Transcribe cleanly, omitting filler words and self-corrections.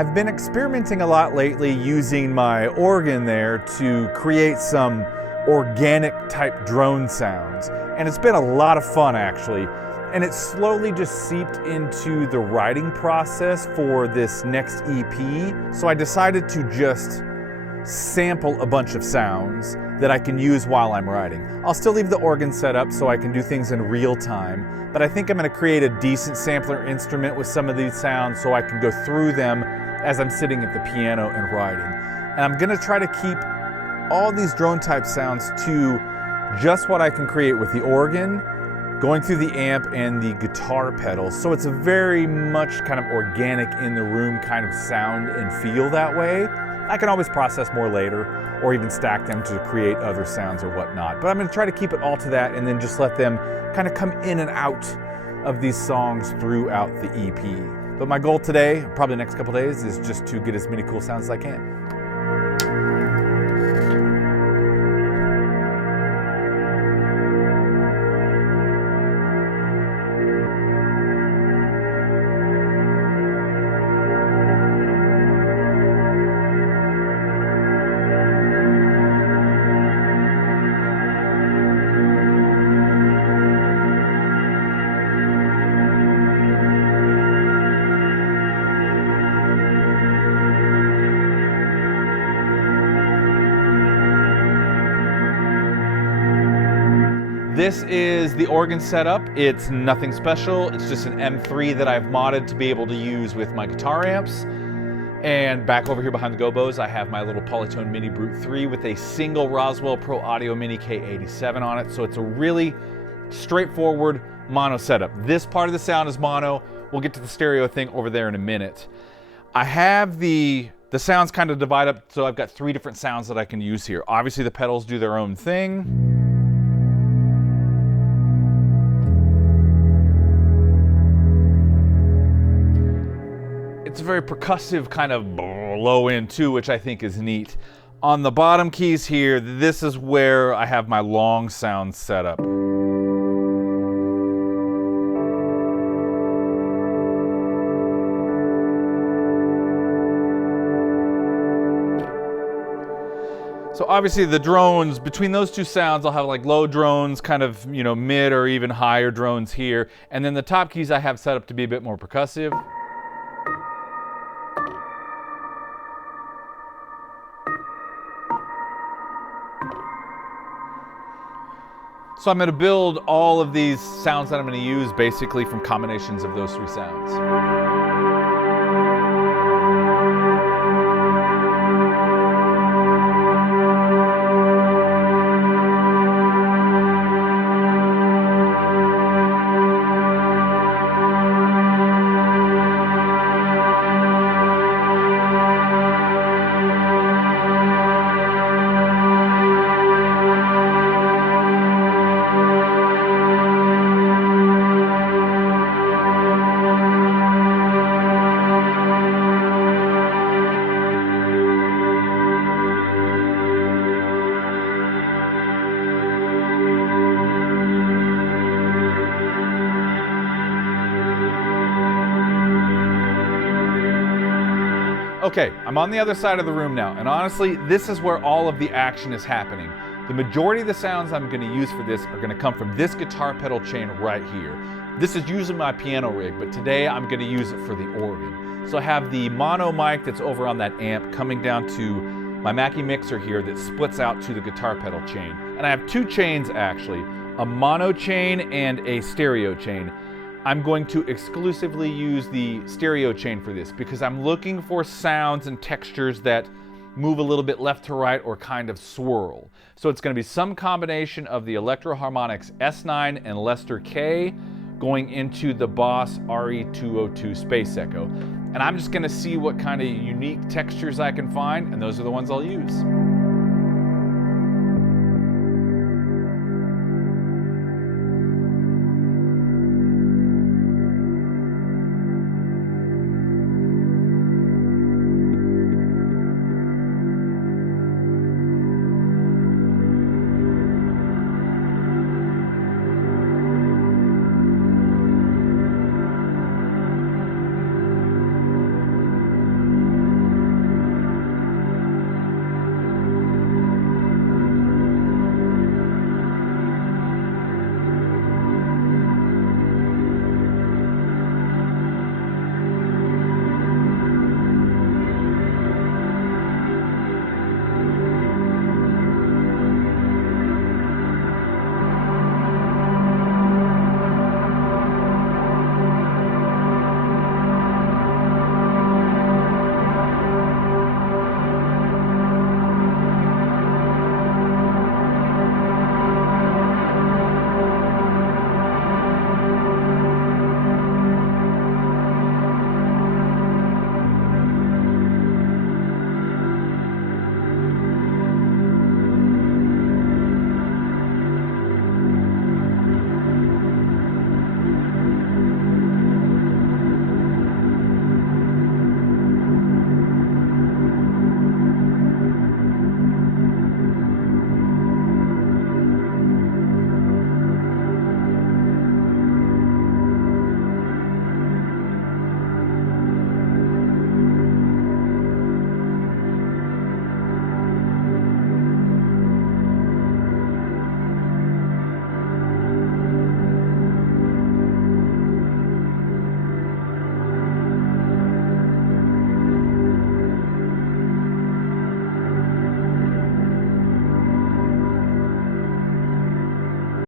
I've been experimenting a lot lately using my organ there to create some organic type drone sounds. And it's been a lot of fun actually. And it slowly just seeped into the writing process for this next EP. So I decided to just sample a bunch of sounds that I can use while I'm writing. I'll still leave the organ set up so I can do things in real time, but I think I'm gonna create a decent sampler instrument with some of these sounds so I can go through them as I'm sitting at the piano and writing. And I'm gonna try to keep all these drone type sounds to just what I can create with the organ, going through the amp and the guitar pedals. So it's a very much kind of organic in the room kind of sound and feel that way. I can always process more later or even stack them to create other sounds or whatnot. But I'm gonna try to keep it all to that and then just let them kind of come in and out of these songs throughout the EP. But my goal today, probably the next couple days, is just to get as many cool sounds as I can. This is the organ setup. It's nothing special. It's just an M3 that I've modded to be able to use with my guitar amps. And back over here behind the gobos, I have my little Polytone Mini Brute 3 with a single Roswell Pro Audio Mini K87 on it. So it's a really straightforward mono setup. This part of the sound is mono. We'll get to the stereo thing over there in a minute. I have the sounds kind of divided up, so I've got 3 different sounds that I can use here. Obviously the pedals do their own thing. It's a very percussive kind of low end too, which I think is neat. On the bottom keys here, this is where I have my long sound set up. So obviously the drones, between those 2 sounds, I'll have like low drones, kind of, you know, mid or even higher drones here. And then the top keys I have set up to be a bit more percussive. So I'm going to build all of these sounds that I'm going to use basically from combinations of those 3 sounds. Okay, I'm on the other side of the room now, and honestly, this is where all of the action is happening. The majority of the sounds I'm going to use for this are going to come from this guitar pedal chain right here. This is usually my piano rig, but today I'm going to use it for the organ. So I have the mono mic that's over on that amp coming down to my Mackie mixer here that splits out to the guitar pedal chain. And I have 2 chains actually, a mono chain and a stereo chain. I'm going to exclusively use the stereo chain for this because I'm looking for sounds and textures that move a little bit left to right or kind of swirl. So it's going to be some combination of the Electro Harmonix S9 and Lester K going into the Boss RE202 Space Echo. And I'm just going to see what kind of unique textures I can find, and those are the ones I'll use.